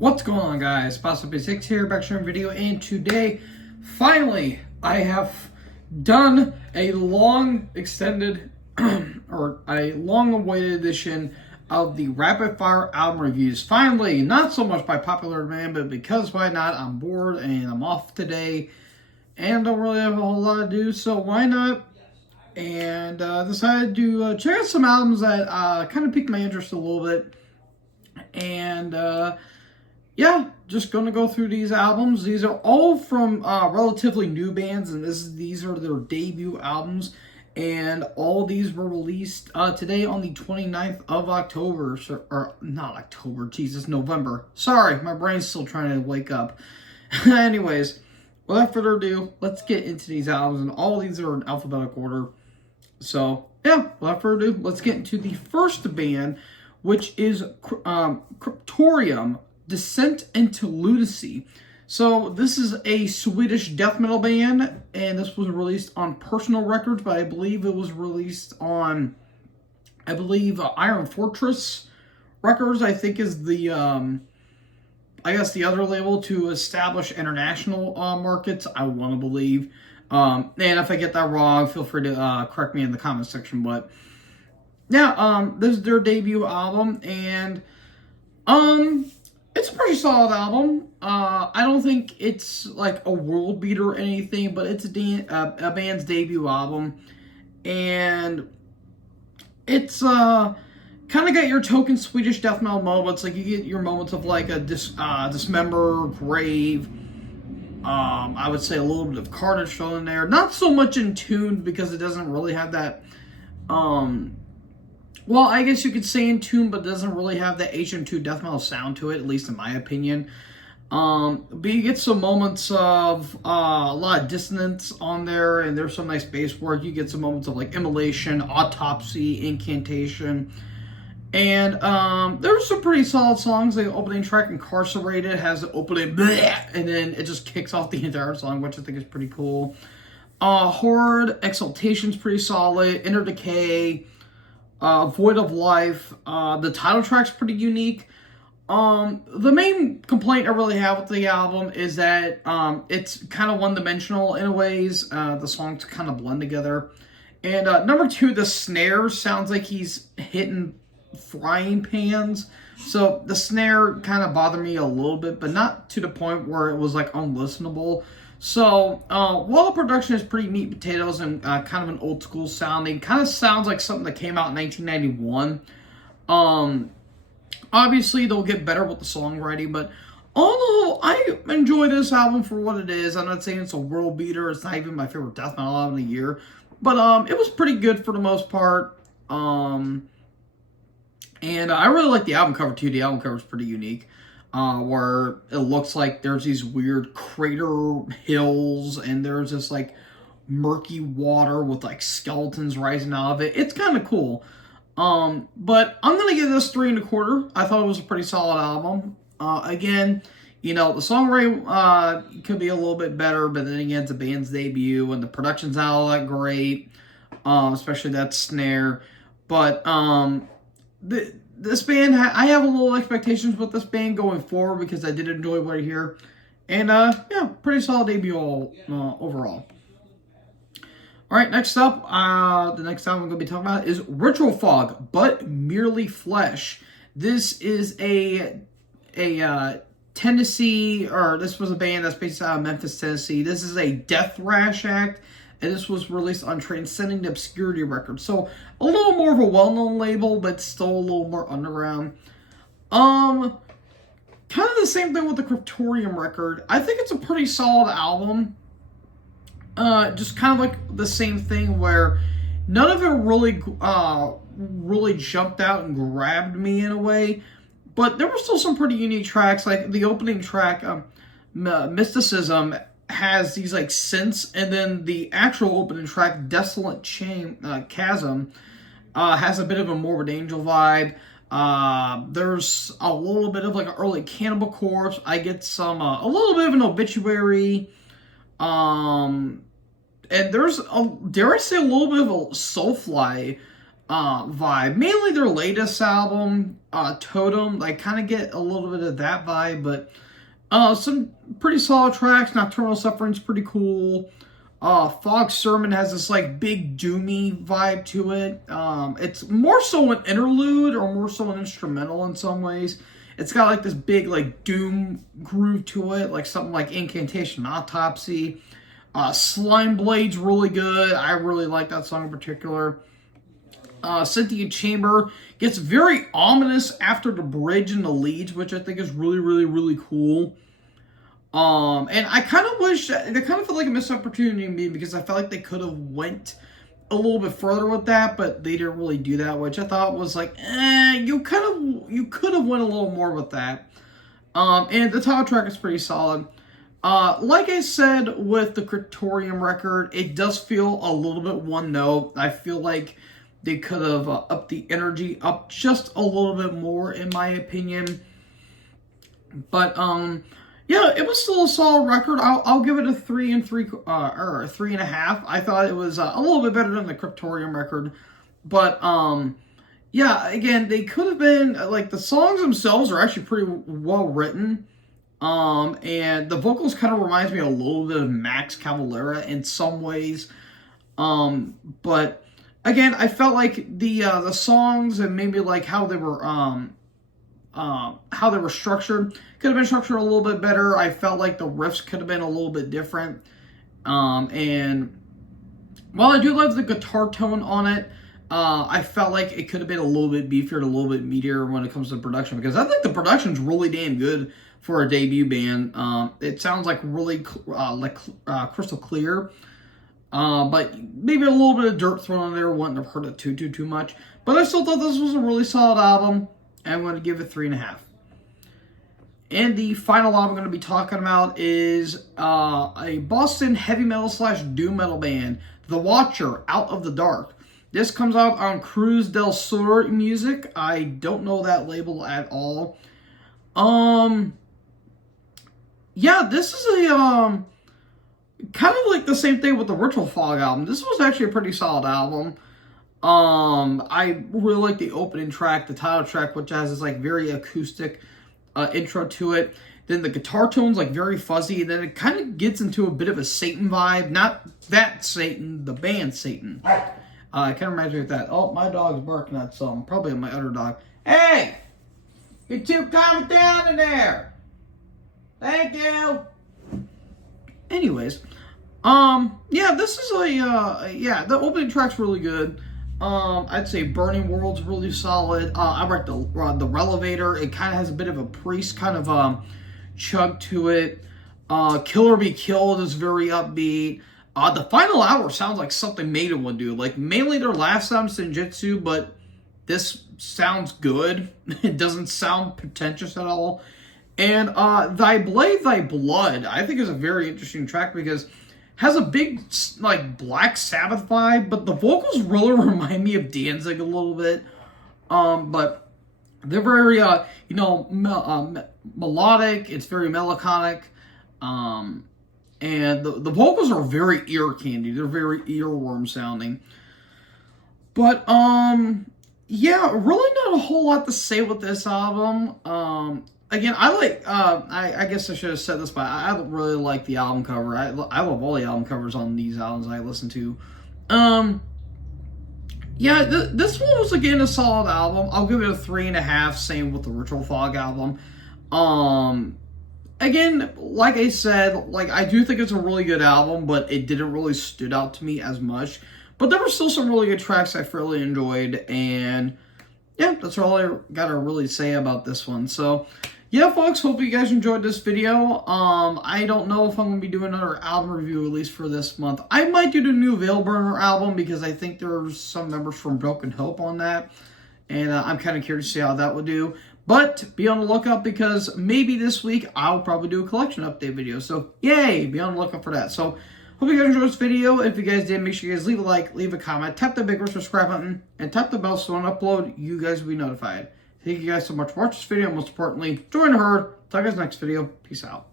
What's going on, guys? Boss6 here, back sharing a video, and today, finally, I have done a long extended or a long awaited edition of the Rapid Fire album reviews. Finally, not so much by popular demand, but because why not? I'm bored and I'm off today and don't really have a whole lot to do, so why not? And decided to check out some albums that kind of piqued my interest a little bit. And yeah, just gonna go through these albums. These are all from relatively new bands, and these are their debut albums. And all these were released today on the 29th of October. Or not October, Jesus, November. Sorry, my brain's still trying to wake up. Anyways, without further ado, let's get into these albums. And all these are in alphabetical order. So, yeah, without further ado, let's get into the first band, which is Cryptorium, Descent into Lunacy. So this is a Swedish death metal band, and this was released on Personal Records, but I believe it was released on, Iron Fortress Records, I think is the, I guess the other label to establish international markets, I want to believe. And if I get that wrong, feel free to correct me in the comment section, but yeah, this is their debut album, and it's a pretty solid album. I don't think it's like a world beater or anything, but it's a band's debut album, and it's kind of got your token Swedish death metal moments. Like you get your moments of like a Dismember, Grave. I would say a little bit of Carnage thrown in there. Not so much in tune because it doesn't really have that. Well, I guess you could say in tune, but doesn't really have the HM2 death metal sound to it, at least in my opinion. But you get some moments of a lot of dissonance on there, and there's some nice bass work. You get some moments of like Immolation, Autopsy, Incantation. And there's some pretty solid songs. The opening track, Incarcerated, has the opening bleh, and then it just kicks off the entire song, which I think is pretty cool. Horde, Exaltation's pretty solid. Inner Decay, Void of Life. The title track's pretty unique. The main complaint I really have with the album is that it's kind of one-dimensional in a ways. The songs kind of blend together. And number two, the snare sounds like he's hitting frying pans. So the snare kind of bothered me a little bit, but not to the point where it was like unlistenable. So, while the production is pretty meat and potatoes and kind of an old school sounding, kind of sounds like something that came out in 1991. Obviously, they'll get better with the songwriting, but all in all, I enjoy this album for what it is. I'm not saying it's a world beater. It's not even my favorite death metal album of the year, but it was pretty good for the most part. And I really like the album cover too. The album cover is pretty unique. Where it looks like there's these weird crater hills and there's this like murky water with like skeletons rising out of it. It's kind of cool. But I'm going to give this 3 1/4. I thought it was a pretty solid album. Again, you know, the songwriting could be a little bit better, but then again, it's a band's debut and the production's not all that great, especially that snare. But this band, I have a little expectations with this band going forward because I did enjoy what I hear. And, yeah, pretty solid debut overall. All right, next up, the next album I'm going to be talking about is Ritual Fog, But Merely Flesh. This is a Tennessee, or this was a band that's based out of Memphis, Tennessee. This is a Death Thrash act. And this was released on Transcending Obscurity Records. So, a little more of a well-known label, but still a little more underground. Kind of the same thing with the Cryptorium record. I think it's a pretty solid album. Just kind of like the same thing where none of it really jumped out and grabbed me in a way. But there were still some pretty unique tracks. Like the opening track, Mysticism, has these like synths, and then the actual opening track, Desolate Chasm, has a bit of a Morbid Angel vibe. There's a little bit of like an early Cannibal Corpse. I get some a little bit of an Obituary, and there's dare I say a little bit of a Soulfly vibe. Mainly their latest album, Totem. I kind of get a little bit of that vibe, but some pretty solid tracks. Nocturnal Suffering's pretty cool. Fog Sermon has this like big doomy vibe to it. It's more so an interlude or more so an instrumental in some ways. It's got like this big like doom groove to it, like something like Incantation Autopsy. Slime Blade's really good. I really like that song in particular. Cynthia Chamber gets very ominous after the bridge and the leads, which I think is really, really, really cool. And I kind of wish, they kind of felt like a missed opportunity to me because I felt like they could have went a little bit further with that, but they didn't really do that, which I thought was like, you could have went a little more with that. And the title track is pretty solid. Like I said with the Cryptorium record, it does feel a little bit one note. I feel like they could have upped the energy up just a little bit more, in my opinion. But yeah, it was still a solid record. I'll give it a 3 and 3 or a 3.5. I thought it was a little bit better than the Cryptorium record, but yeah, again, they could have been like the songs themselves are actually pretty well written. And the vocals kind of reminds me a little bit of Max Cavalera in some ways. But again, I felt like the songs and maybe like how they were structured could have been structured a little bit better. I felt like the riffs could have been a little bit different. And while I do love the guitar tone on it, I felt like it could have been a little bit beefier, a little bit meatier when it comes to production, because I think the production's really damn good for a debut band. It sounds like really crystal clear. But maybe a little bit of dirt thrown in there wouldn't have hurt it too much. But I still thought this was a really solid album. And I'm going to give it 3.5. And the final album I'm going to be talking about is a Boston heavy metal / doom metal band, The Watcher, Out of the Dark. This comes out on Cruz del Sur Music. I don't know that label at all. Yeah, this is a kind of like the same thing with the Ritual Fog album. This was actually a pretty solid album. I really like the opening track, the title track, which has this like very acoustic intro to it. Then the guitar tone's like very fuzzy, and then it kind of gets into a bit of a Satan vibe. Not that Satan, the band Satan. It kind of reminds me of that. Oh, my dog's barking at something. Probably my other dog. Hey! You two calm down in there! Thank you! Anyways, yeah, this is yeah, the opening track's really good. I'd say Burning World's really solid. I like the Relevator. It kind of has a bit of a Priest kind of chug to it. Kill or Be Killed is very upbeat. The final hour sounds like something Maiden would do. Like, mainly their last album, Senjutsu, but this sounds good. It doesn't sound pretentious at all. And Thy Blade, Thy Blood, I think is a very interesting track because it has a big, like, Black Sabbath vibe, but the vocals really remind me of Danzig a little bit. But they're very, melodic. It's very melancholic. And the vocals are very ear candy. They're very earworm sounding. But, yeah, really not a whole lot to say with this album. Again, I like, I guess I should have said this, but I really like the album cover. I love all the album covers on these albums I listen to. Yeah, this one was, again, a solid album. I'll give it a 3.5, same with the Ritual Fog album. Again, like I said, like, I do think it's a really good album, but it didn't really stood out to me as much. But there were still some really good tracks I fairly enjoyed, and yeah, that's all I gotta really say about this one. So, yeah, folks, hope you guys enjoyed this video. I don't know if I'm going to be doing another album review, at least for this month. I might do the new Veilburner album, because I think there's some members from Broken Hope on that, and I'm kind of curious to see how that would do. But be on the lookout, because maybe this week I'll probably do a collection update video. So, yay! Be on the lookout for that. So, hope you guys enjoyed this video. If you guys did, make sure you guys leave a like, leave a comment, tap the big red subscribe button, and tap the bell so when I upload, you guys will be notified. Thank you guys so much for watching this video, and most importantly, join the herd. Talk to you guys next video. Peace out.